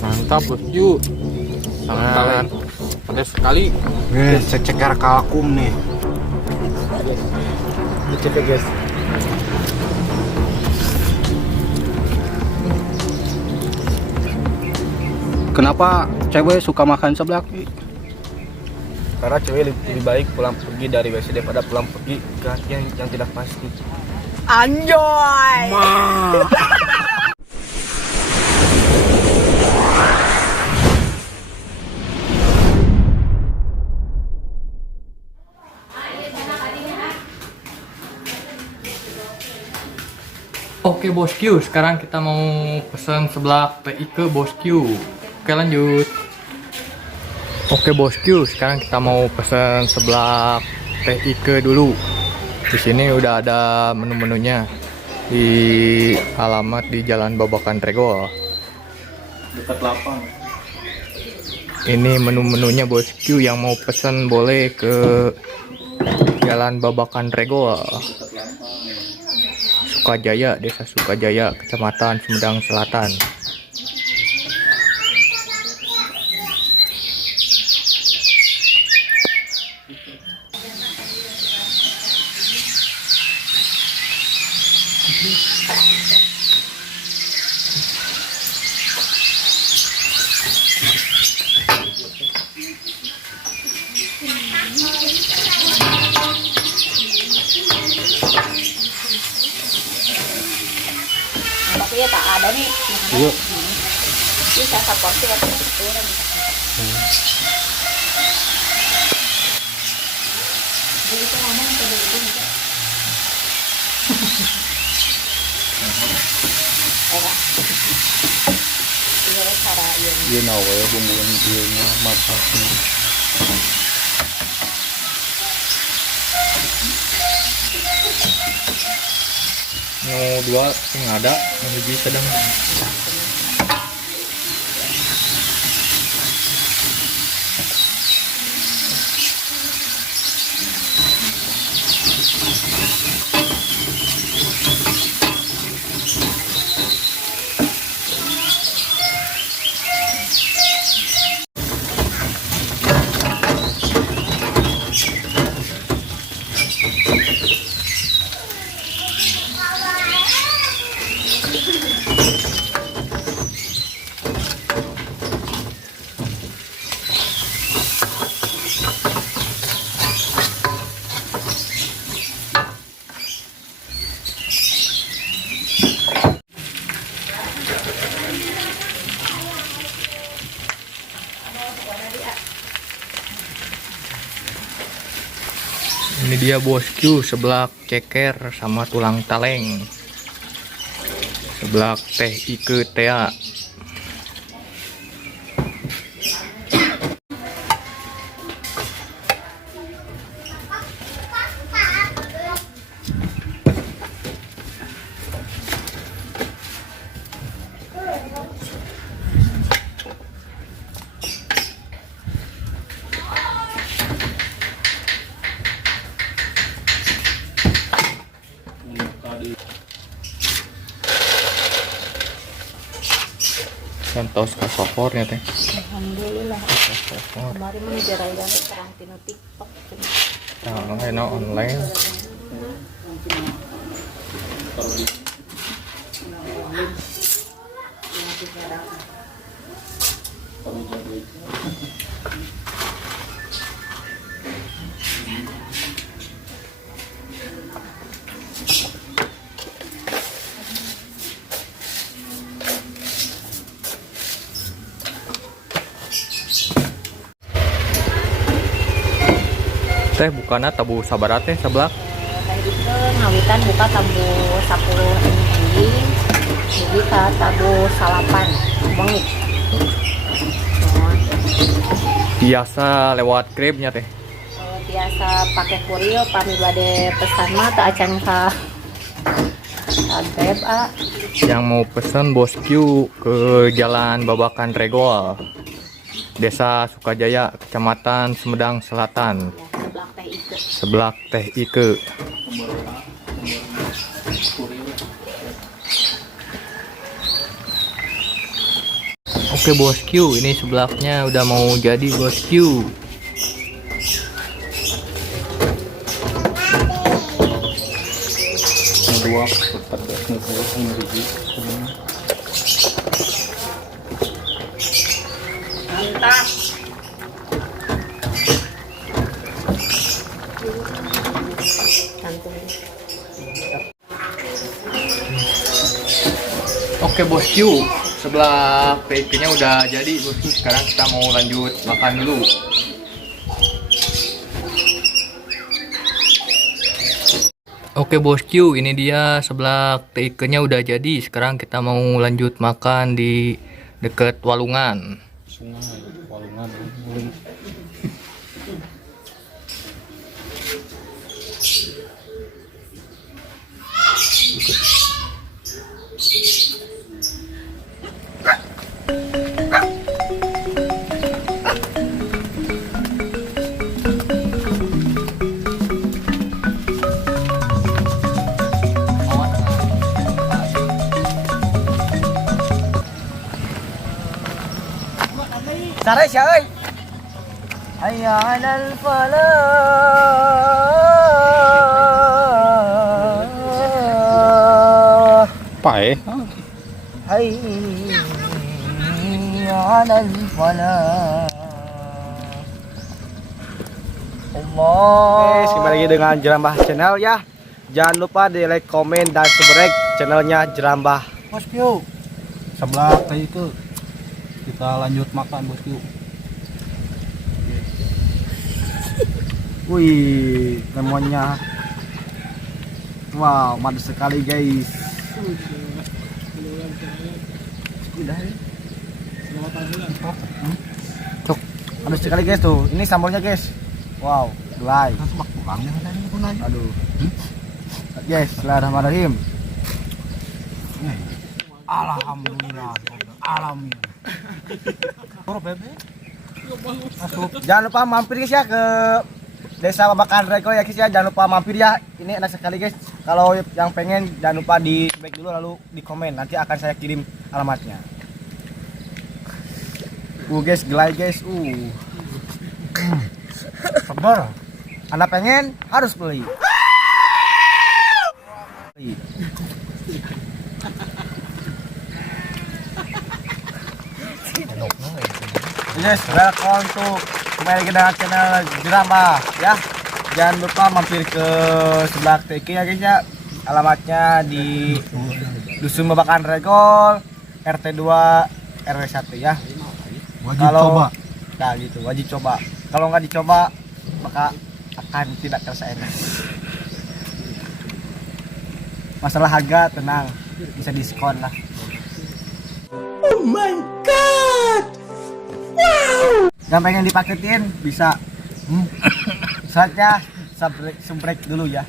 Mantap bosku, sangat pedas sekali. Cecer kalkum nih. Dicek ya guys. Kenapa cewek suka makan seblak? Karena cewek lebih baik pulang pergi dari WC daripada pulang pergi ke hati yang tidak pasti. Anjoy. Oke bosku, sekarang kita mau pesan seblak TIK bosku. Oke lanjut. Oke bosku, sekarang kita mau pesan seblak TIK dulu. Di sini udah ada menu-menunya di alamat di Jalan Babakan Regol. Dekat lapang. Ini menu-menunya bosku, yang mau pesan boleh ke Jalan Babakan Regol, Sukajaya, Desa Sukajaya, Kecamatan Sumedang Selatan. Tapi ya tak ada nih. Iya. Ini saya porsi ya itu lagi. Jadi itu ngomong ke dulu juga. Era. Ini cara yang Iya nawe bumbuan dia masak. No dua yang ada, yang lebih sedang. Ini dia bosku, seblak ceker sama tulang taleng. Seblak TIK tea. Santos kasofornya teh. alhamdulillah. Kasopor. Kemarin mah jarai dan terang tino TikTok. Nah, enak online. Teh bukannya tabu sabarat teh seblak. Tadi itu ngawitan buka tabu 10 anjing. Jadi ka tabu salapan bengi. Biasa lewat Grab nya teh. Biasa pakai kurir pami bade pesan mah teu acan ka Grab Yang mau pesen bosku ke Jalan Babakan Regol, Desa Sukajaya, Kecamatan Sumedang Selatan. sebelah teh ike. Seblak TIK. Oke bosku, ini seblaknya udah mau jadi bosku. Dua pedas ngebuat biji. Mantap. Santuy. Oke bosku, sebelah PIP-nya udah jadi bosku. Sekarang kita mau lanjut makan dulu. Oke bosku, ini dia sebelah TIK-nya udah jadi. Sekarang kita mau lanjut makan di deket Walungan. Sungai, Walungan, mulai. Saray siya ay. Hayya 'alal falah. Pae. Hayya 'alal falah. Allah. Kembali lagi dengan Jerambah Channel ya. Jangan lupa di like, komen, dan subscribe channelnya Jerambah. Bosku. Sebelah teh itu kita lanjut makan bosku. Wih, lemonnya. Wow, manis sekali guys. Cok, manis sekali guys tuh. Ini sambalnya guys. Wow, gelai. Aduh. Guys, bismillahirrahmanirrahim. Alhamdulillah. Alhamdulillah. Jangan lupa mampir guys ya ke Desa Babakan Rego ya guys ya. Jangan lupa mampir ya. Ini enak sekali guys. Kalau yang pengen jangan lupa di like dulu lalu di komen. Nanti akan saya kirim alamatnya. Guys, gelai guys. Sabar. Anda pengen harus beli. Guys, welcome to kembali lagi dengan channel Jerambah ya. Jangan lupa mampir ke sebelah TK ya guys ya. Alamatnya di Dusun Babakan Regol, RT 2 RW 1 ya. Wajib coba. Nah gitu, wajib coba. Kalau nggak dicoba maka akan tidak terasa enak. Masalah harga tenang, bisa diskon lah. Oh my god. Wow. Yang pengen dipaketin bisa. Saatnya subrek dulu ya.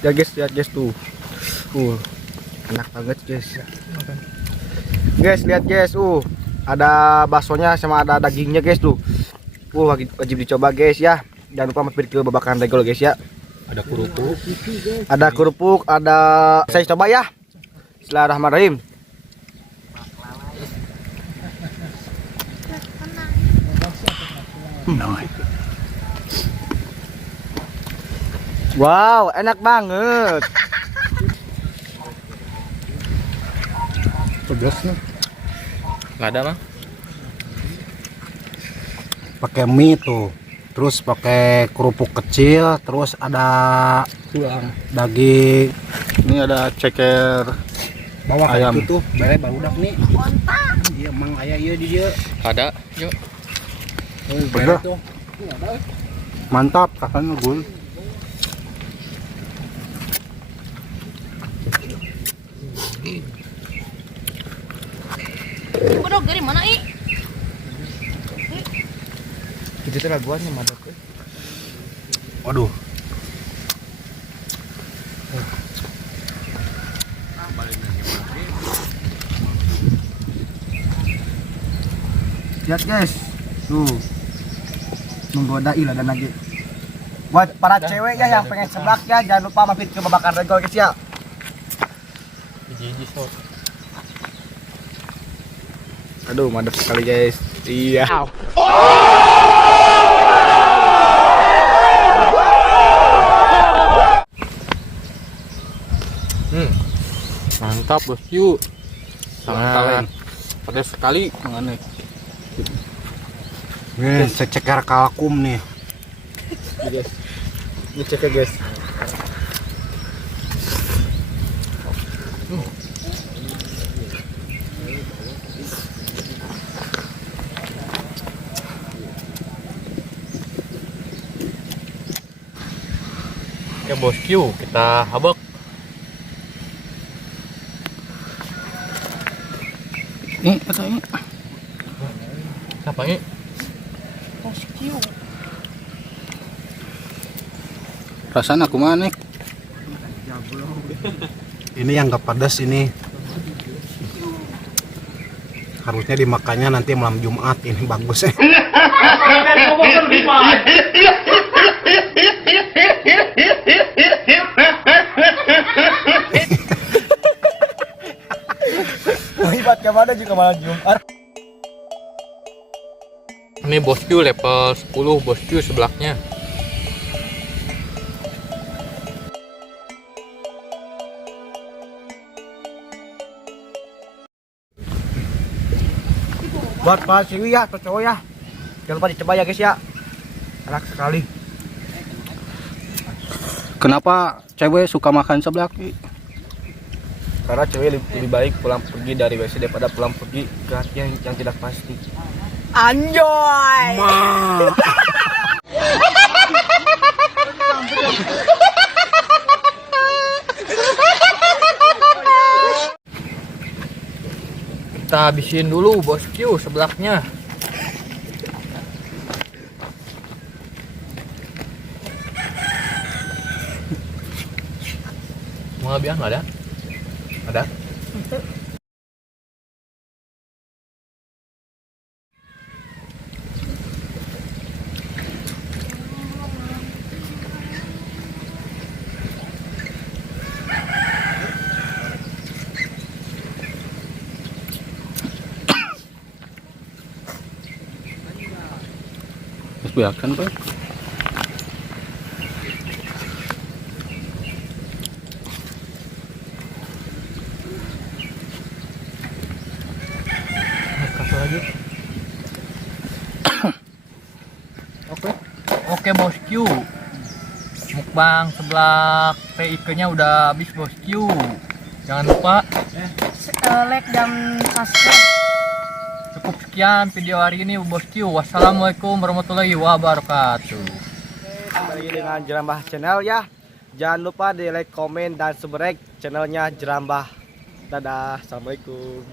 Ya guys tuh. Enak banget guys. Guys, lihat guys, ada baksonya sama ada dagingnya guys tuh. Wajib dicoba guys ya. Jangan lupa mampir ke Babakan Regol guys ya. Ada kerupuk. Ada kerupuk, ada saya coba ya. Bismillahirrahmanirrahim. Wow, enak banget. Pedas nih. Nggak ada mah. Pakai mie tuh. Terus pakai kerupuk kecil, terus ada daging. Ini ada ceker Bawa ayam. itu tuh, bare barudak nih. Iya, mang aya ieu di dieu. Ada, yuk. Bener. Mantap katanya Gun. Kodok dari mana ih? Itu tuh laguannya madok. Waduh. Lihat guys, tuh menggoda ilah dan lagi. Buat para cewek ya yang pengen seblak ya, jangan lupa mampir ke Babakan Regol guys ya. Hiji shot. Aduh, mantap sekali guys. Iya. Mantap bosku. Sangat pedas sekali. Mana? Nih, seceker kalkum nih. Guys. Ngecek ya guys. Oke bosku, kita habak. Ini atau ini? Siapa ini? Bosku. Perasaan aku mana? Ini yang gak pedas ini. Harusnya dimakannya nanti malam Jumat. Ini bagus ya. Hebat kemana juga malam Jumat. Ini bosku level 10 bosku sebelahnya. Buat Pak Siwi ya, cowok ya. Jangan lupa dicoba ya guys ya. Enak sekali. Kenapa cewek suka makan seblak? Karena cewek lebih baik pulang pergi dari WC daripada pulang pergi ke hati yang tidak pasti. Anjoy. Kita habisin dulu bosku sebelahnya. Mau biang nggak ada? Ada? Terus biarkan Pak. Kasih lagi. Oke bosku. Mukbang seblak TIK-nya udah habis bosku. Jangan lupa Like dan subscribe. cukup sekian video hari ini bosku. Wassalamualaikum warahmatullahi wabarakatuh. Kembali lagi dengan Jerambah Channel ya. Jangan lupa di like, komen, dan subscribe channelnya Jerambah. Dadah, assalamualaikum.